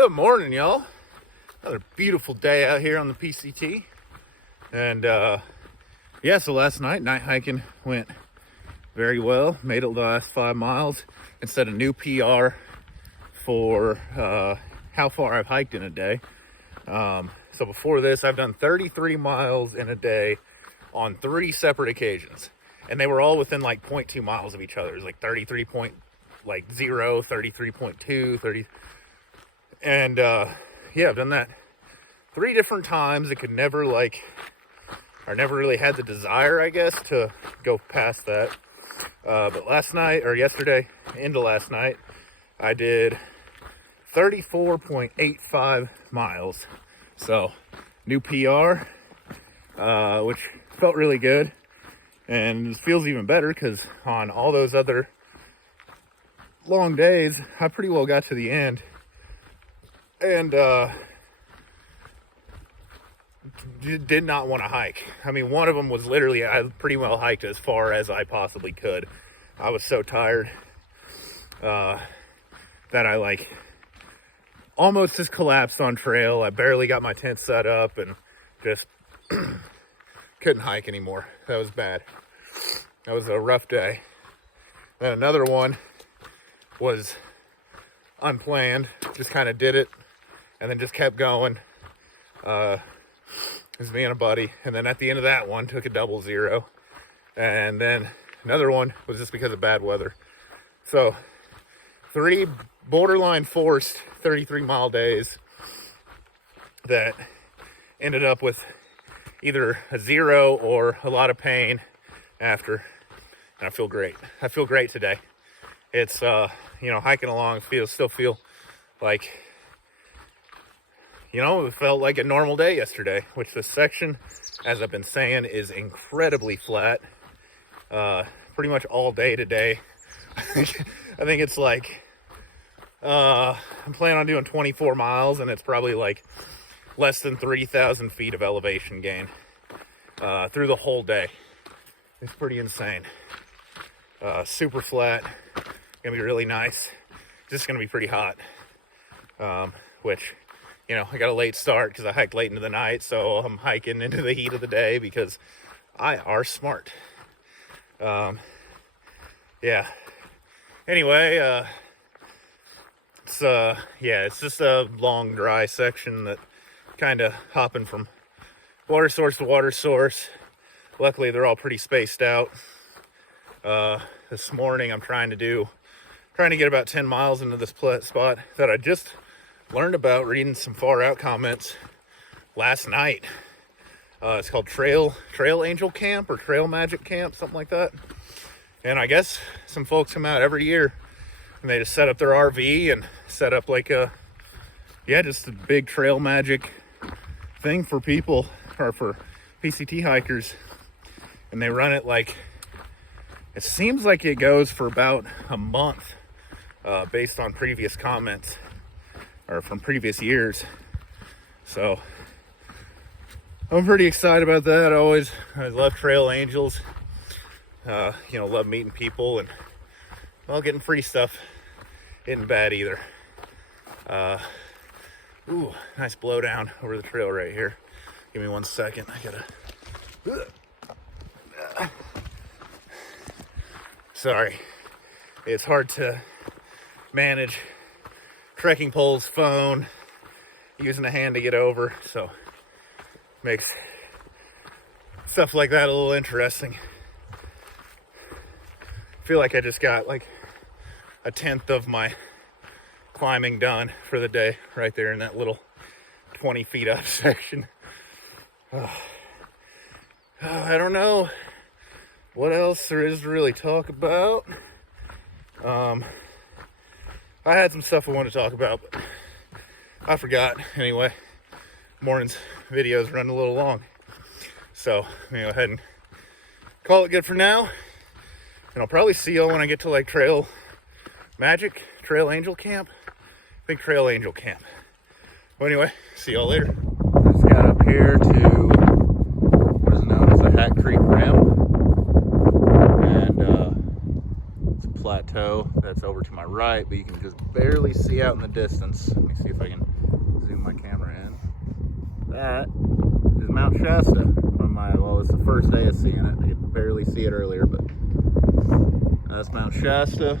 Good morning, y'all. Another beautiful day out here on the PCT. And yeah, so last night hiking went very well. Made it the last 5 miles and set a new PR for how far I've hiked in a day. So before this, I've done 33 miles in a day on 3 separate occasions. And they were all within like 0.2 miles of each other. It was like 33.0, 33.2, 30. And yeah, I've done that 3 different times. It could never never really had the desire, I guess, to go past that. But last night, or yesterday into last night, I did 34.85 miles. So, new PR, which felt really good. And it feels even better because on all those other long days, I pretty well got to the end. And did not want to hike. I mean, one of them was literally, I pretty well hiked as far as I possibly could. I was so tired that I almost just collapsed on trail. I barely got my tent set up and just couldn't hike anymore. That was bad. That was a rough day. Then another one was unplanned. Just kind of did it and then just kept going. It was me and a buddy. And then at the end of that one, took a 00. And then another one was just because of bad weather. So 3 borderline forced 33-mile days that ended up with either a 0 or a lot of pain after. And I feel great. I feel great today. It's, hiking along still feel like, it felt like a normal day yesterday, which this section, as I've been saying, is incredibly flat. Pretty much all day today. I think it's I'm planning on doing 24 miles, and it's probably less than 3,000 feet of elevation gain through the whole day. It's pretty insane. Super flat. Gonna be really nice. Just gonna be pretty hot. Which, I got a late start because I hiked late into the night, so I'm hiking into the heat of the day because I are smart. Yeah. Anyway, it's just a long, dry section that kind of hopping from water source to water source. Luckily, they're all pretty spaced out. This morning, I'm trying to get about 10 miles into this spot that I just learned about reading some far out comments last night. It's called Trail Angel Camp or Trail Magic Camp, something like that. And I guess some folks come out every year and they just set up their RV and set up just a big trail magic thing for people or for PCT hikers. And they run it it seems like it goes for about a month, based on previous comments or from previous years. So I'm pretty excited about that. I love trail angels. Love meeting people and getting free stuff isn't bad either. Nice blowdown over the trail right here. Give me 1 second. Sorry. It's hard to manage trekking poles, phone, using a hand to get over, so makes stuff like that a little interesting. I feel like I just got a 10th of my climbing done for the day right there in that little 20 feet up section. I don't know what else there is to really talk about. I had some stuff I wanted to talk about, but I forgot. Anyway, morning's video is running a little long. So, I'm going to go ahead and call it good for now. And I'll probably see y'all when I get to Trail Angel Camp. I think Trail Angel Camp. Well, anyway, see y'all later. I just got up here to what is known as the Hat Creek Rim. And it's a plateau that's over to my right, but you can just barely see out in the distance. Let me see if I can zoom my camera in. That is Mount Shasta. Well, it's the first day of seeing it. I could barely see it earlier, but that's Mount Shasta.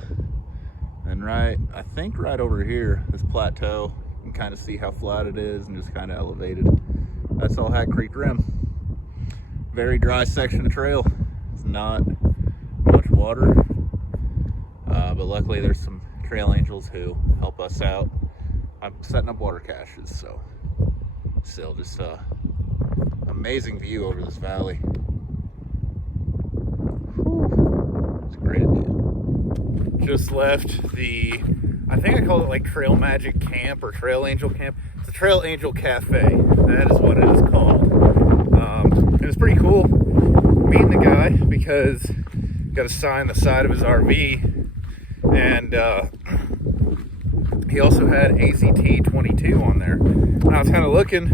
And I think right over here, this plateau, you can kind of see how flat it is and just kind of elevated. That's all Hat Creek Rim. Very dry section of trail. It's not much water, but luckily there's some trail angels who help us out. I'm setting up water caches, so still just amazing view over this valley. Whew. It's a great view. Just left the, I think I call it like Trail Magic Camp or Trail Angel Camp. It's a Trail Angel Cafe. That is what it is called. It was pretty cool meeting the guy because he got a sign on the side of his RV, and he also had AZT 22 on there. And I was kind of looking,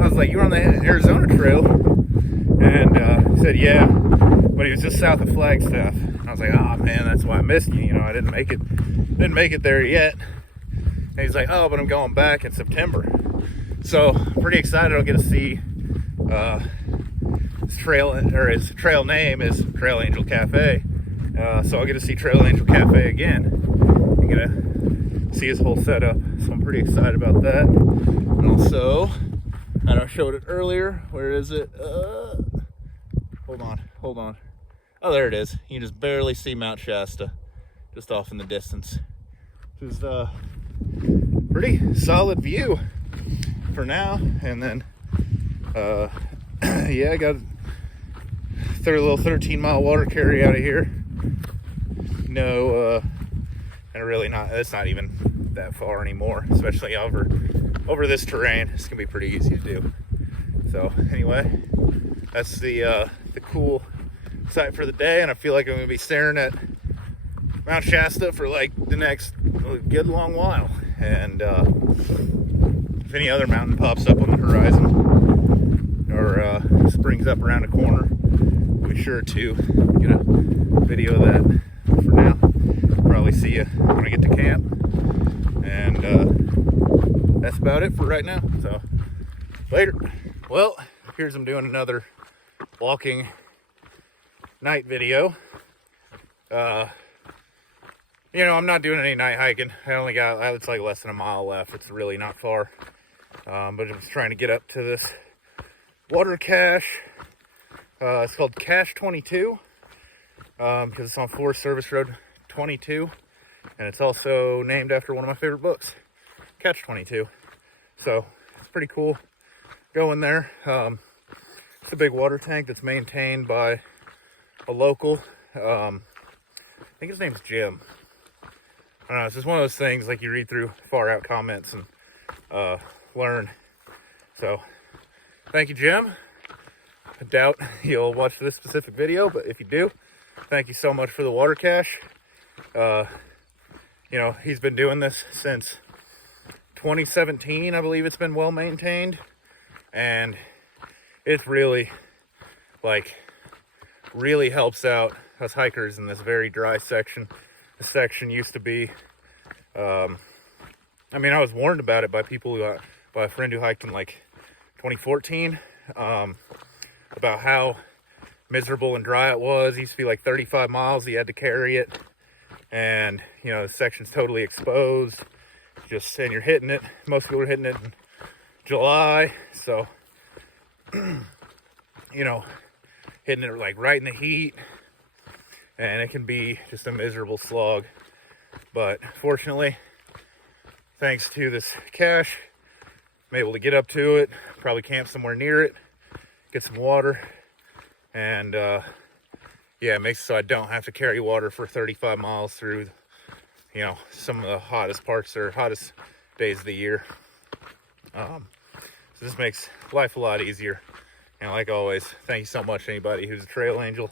I was like, "You're on the Arizona Trail?" And he said, "Yeah," but he was just south of Flagstaff. And I was like, "Oh man, that's why I missed you. You know, I didn't make it there yet." And he's like, "Oh, but I'm going back in September." So I'm pretty excited. I'll get to see his trail name is Trail Angel Cafe. So I'll get to see Trail Angel Cafe again. I'm gonna see his whole setup. So I'm pretty excited about that. And also, I know I showed it earlier. Where is it? Hold on. Oh, there it is. You can just barely see Mount Shasta just off in the distance. This is a pretty solid view for now. And then, yeah, I got a little 13-mile water carry out of here. No, and really not, it's not even that far anymore, especially over this terrain. It's gonna be pretty easy to do. So anyway, that's the cool sight for the day, and I feel like I'm gonna be staring at Mount Shasta for like the next good long while. And if any other mountain pops up on the horizon or springs up around a corner, I'll be sure to get a video of that. For now, probably see you when I get to camp, and that's about it for right now. So later. Well, here's I'm doing another walking night video. You know, I'm not doing any night hiking. I only got, it's like less than a mile left. It's really not far, but I'm just trying to get up to this water cache. It's called Cache 22. Because it's on Forest Service Road 22, and it's also named after one of my favorite books, Catch 22. So it's pretty cool going there. It's a big water tank that's maintained by a local. I think his name's Jim. I don't know. It's just one of those things like you read through far out comments and learn. So thank you, Jim. I doubt you'll watch this specific video, but if you do, thank you so much for the water cache. You know, he's been doing this since 2017, I believe it's been well maintained. And it's really, really helps out us hikers in this very dry section. This section used to be, I mean, I was warned about it by by a friend who hiked in like 2014, about how miserable and dry it was. It used to be like 35 miles he had to carry it, and you know the section's totally exposed, and you're hitting it, most people are hitting it in July, so you know, hitting it like right in the heat, and it can be just a miserable slog. But fortunately, thanks to this cache, I'm able to get up to it, probably camp somewhere near it, get some water. And yeah, it makes it so I don't have to carry water for 35 miles through, you know, some of the hottest parts or hottest days of the year. So this makes life a lot easier. And like always, thank you so much anybody who's a trail angel.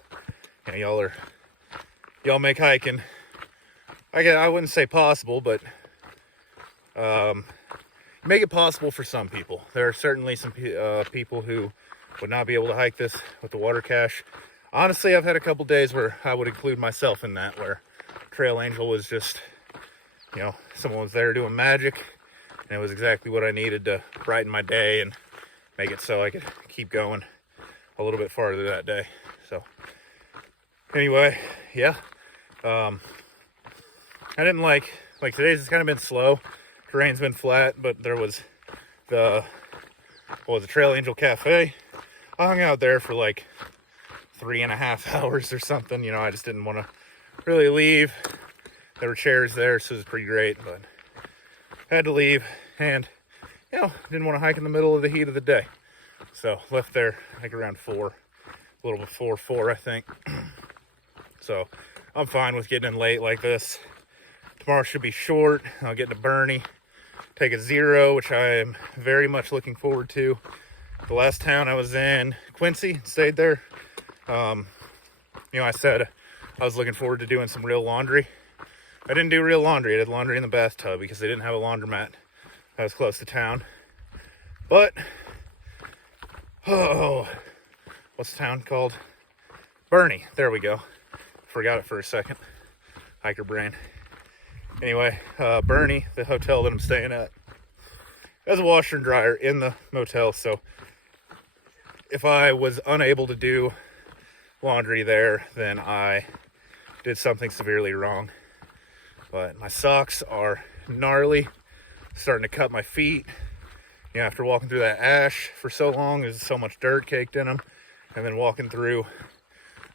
And y'all make hiking, I wouldn't say possible, but make it possible for some people. There are certainly some people who would not be able to hike this with the water cache. Honestly, I've had a couple days where I would include myself in that, where trail angel was just, you know, someone was there doing magic, and it was exactly what I needed to brighten my day and make it so I could keep going a little bit farther that day. So anyway, yeah, I didn't like today's has kind of been slow. Terrain's been flat, but there was the Trail Angel Cafe. I hung out there for like 3.5 hours or something. You know, I just didn't want to really leave. There were chairs there, so it was pretty great, but had to leave, and you know, didn't want to hike in the middle of the heat of the day. So left there like around 4, a little before 4, I think. So I'm fine with getting in late like this. Tomorrow should be short. I'll get to Burney, take a 0, which I am very much looking forward to. The last town I was in, Quincy, stayed there. You know, I said I was looking forward to doing some real laundry. I didn't do real laundry. I did laundry in the bathtub because they didn't have a laundromat that was close to town. But, oh, what's the town called? Burney. There we go. Forgot it for a second. Hiker brain. Anyway, Burney, the hotel that I'm staying at, has a washer and dryer in the motel. So if I was unable to do laundry there, then I did something severely wrong. But my socks are gnarly, starting to cut my feet. You know, after walking through that ash for so long, there's so much dirt caked in them. And then walking through,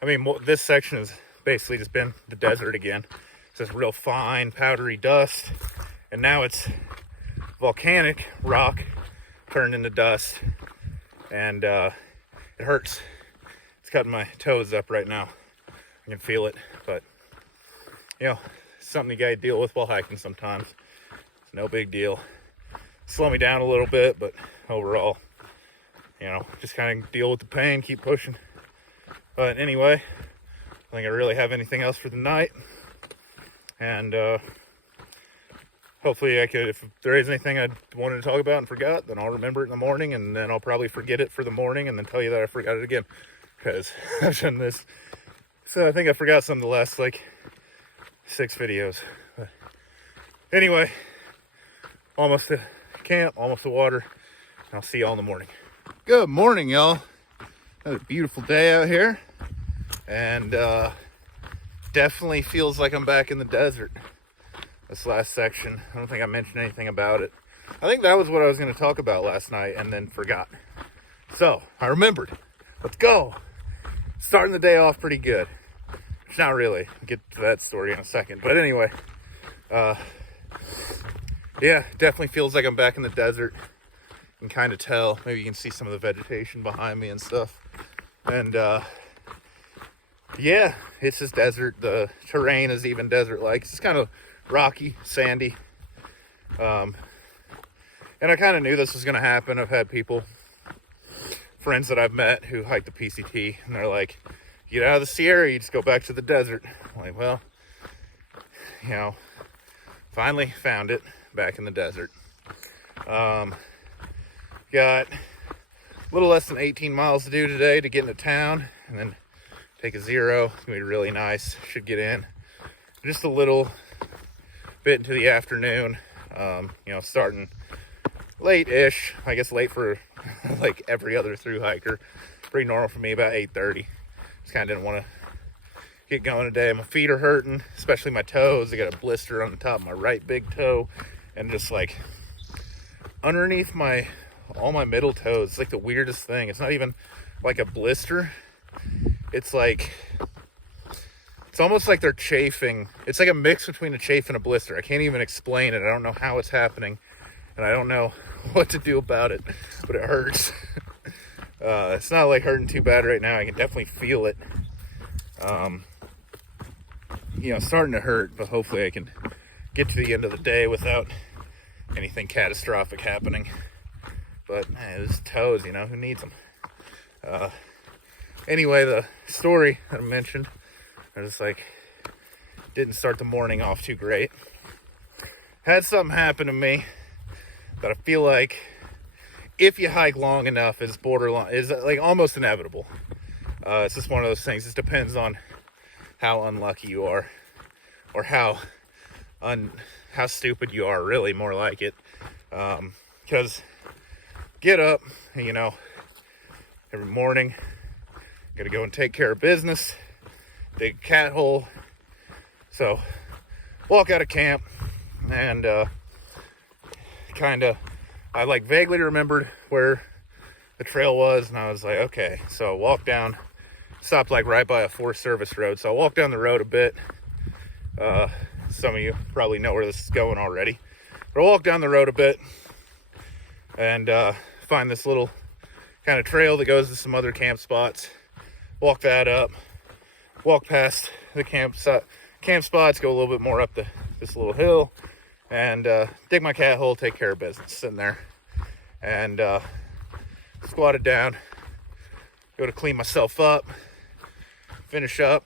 I mean, this section has basically just been the desert again. It's this real fine, powdery dust. And now it's volcanic rock turned into dust. And it hurts. It's cutting my toes up right now. I can feel it. But, you know, it's something you gotta deal with while hiking sometimes. It's no big deal. Slow me down a little bit, but overall, you know, just kind of deal with the pain, keep pushing. But anyway, I don't think I really have anything else for the night. And hopefully I could, if there is anything I wanted to talk about and forgot, then I'll remember it in the morning, and then I'll probably forget it for the morning and then tell you that I forgot it again. Because I've done this. So I think I forgot some of the last like 6 videos. But anyway, almost to camp, almost to water. I'll see y'all in the morning. Good morning, y'all. Another beautiful day out here. And definitely feels like I'm back in the desert. This last section, I don't think I mentioned anything about it. I think that was what I was going to talk about last night and then forgot. So, I remembered. Let's go. Starting the day off pretty good. Which not really. I'll get to that story in a second. But anyway, yeah, definitely feels like I'm back in the desert. You can kind of tell. Maybe you can see some of the vegetation behind me and stuff. And yeah, it's just desert. The terrain is even desert-like. It's kind of rocky, sandy. And I kind of knew this was going to happen. I've had friends that I've met who hike the PCT, and they're like, you get out of the Sierra, you just go back to the desert. I'm like, well, you know, finally found it back in the desert. Got a little less than 18 miles to do today to get into town, and then take a 0. It's gonna be really nice. Should get in just a little bit into the afternoon. You know, starting late-ish. I guess late for like every other through hiker. Pretty normal for me, about 8:30. Just kind of didn't want to get going today. My feet are hurting, especially my toes. I got a blister on the top of my right big toe, and just like underneath all my middle toes. It's like the weirdest thing. It's not even like a blister. It's like, it's almost like they're chafing. It's like a mix between a chafe and a blister. I can't even explain it. I don't know how it's happening, and I don't know what to do about it, but it hurts. It's not like hurting too bad right now. I can definitely feel it. You know, starting to hurt, but hopefully I can get to the end of the day without anything catastrophic happening. But man, it's toes, you know, who needs them? Anyway, the story that I mentioned, I just like didn't start the morning off too great. Had something happen to me that I feel like if you hike long enough is borderline, is like almost inevitable. It's just one of those things. It depends on how unlucky you are. or how stupid you are, really, more like it. Because get up, you know, every morning, gotta go and take care of business, dig a cat hole. So walk out of camp, and I like vaguely remembered where the trail was, and I was like, okay. So I walked down, stopped like right by a Forest Service road. So I walked down the road a bit. Some of you probably know where this is going already, but I walked down the road a bit and find this little kind of trail that goes to some other camp spots. Walk that up, walk past the camp spots, go a little bit more up this little hill, and dig my cat hole, take care of business. Sitting there and squatted down, go to clean myself up, finish up,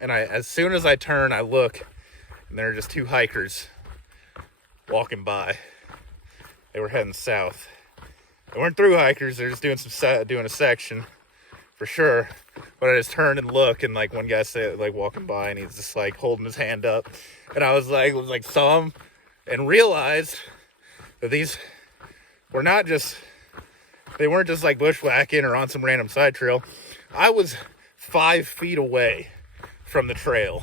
and as soon as I turn, I look, and there are just two hikers walking by. They were heading south. They weren't through hikers. They're just doing a section for sure. But I just turned and look, and like one guy said, like walking by, and he's just like holding his hand up, and I was like saw him and realized that these were not just, they weren't just like bushwhacking or on some random side trail. I was 5 feet away from the trail,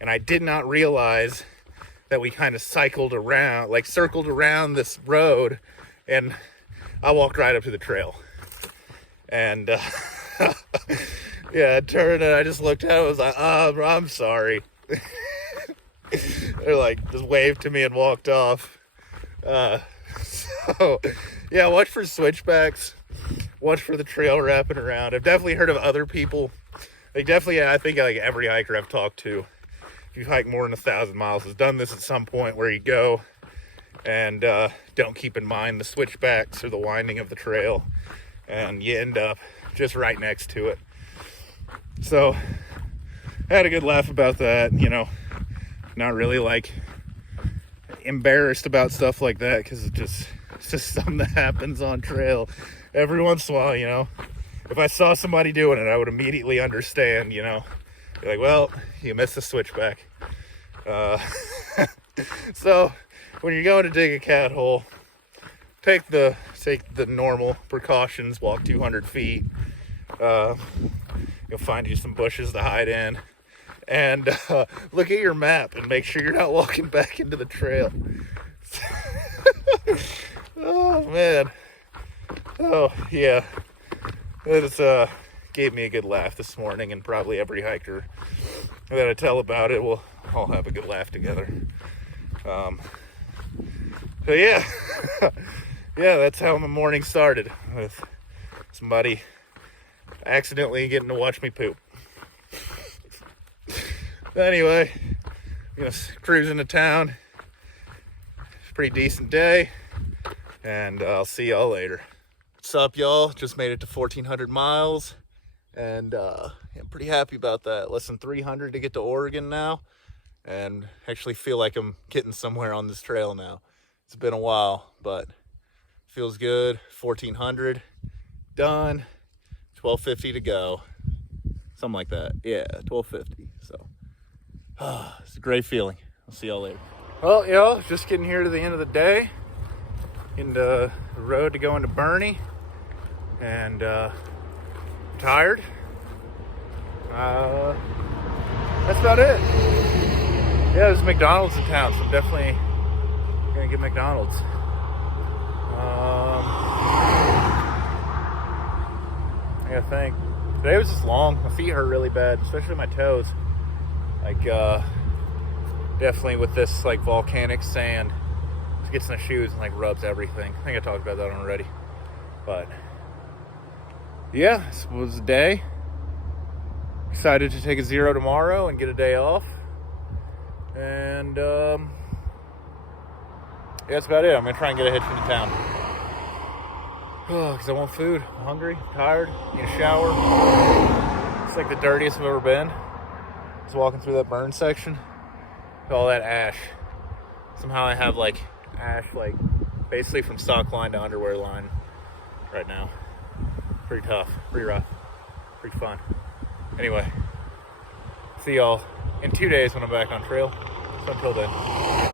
and I did not realize that we kind of circled around this road, and I walked right up to the trail. And yeah, I turned and I just looked at it. I was like, I'm sorry. They're like, just waved to me and walked off. So yeah, watch for switchbacks. Watch for the trail wrapping around. I've definitely heard of other people. I think like every hiker I've talked to, if you've hiked more than 1,000 miles, has done this at some point, where you go and don't keep in mind the switchbacks or the winding of the trail, and you end up just right next to it. So I had a good laugh about that, you know, not really like embarrassed about stuff like that, because it's just something that happens on trail every once in a while, you know. If I saw somebody doing it, I would immediately understand, you know. Be like, well, you missed the switchback. So when you're going to dig a cat hole, take the normal precautions. Walk 200 feet. You'll find you some bushes to hide in, and look at your map and make sure you're not walking back into the trail. Oh man. Oh yeah. It gave me a good laugh this morning, and probably every hiker that I tell about it will all have a good laugh together. So yeah, yeah, that's how my morning started, with somebody accidentally getting to watch me poop. Anyway, I'm gonna cruise into town. It's a pretty decent day, and I'll see y'all later. What's up, y'all? Just made it to 1,400 miles, and I'm pretty happy about that. Less than 300 to get to Oregon now, and actually feel like I'm getting somewhere on this trail now. It's been a while, but feels good. 1,400 done, 1,250 to go, something like that. Yeah, 1,250. So it's a great feeling. I'll see y'all later. Well, y'all, just getting here to the end of the day, into the road to go into Burney, and tired. That's about it. Yeah, there's McDonald's in town, so I'm definitely gonna get McDonald's. I gotta think. Today was just long. My feet hurt really bad, especially my toes. Like, definitely with this like volcanic sand, it gets in the shoes and like rubs everything. I think I talked about that already. But yeah, this was a day. Excited to take a 0 tomorrow and get a day off. And yeah, that's about it. I'm gonna try and get a hitch into town. Because I want food. I'm hungry, I'm tired, need a shower. It's like the dirtiest I've ever been. Just walking through that burn section. All that ash. Somehow I have like ash, like basically from sock line to underwear line right now. Pretty tough, pretty rough, pretty fun. Anyway, see y'all in 2 days when I'm back on trail. Until then.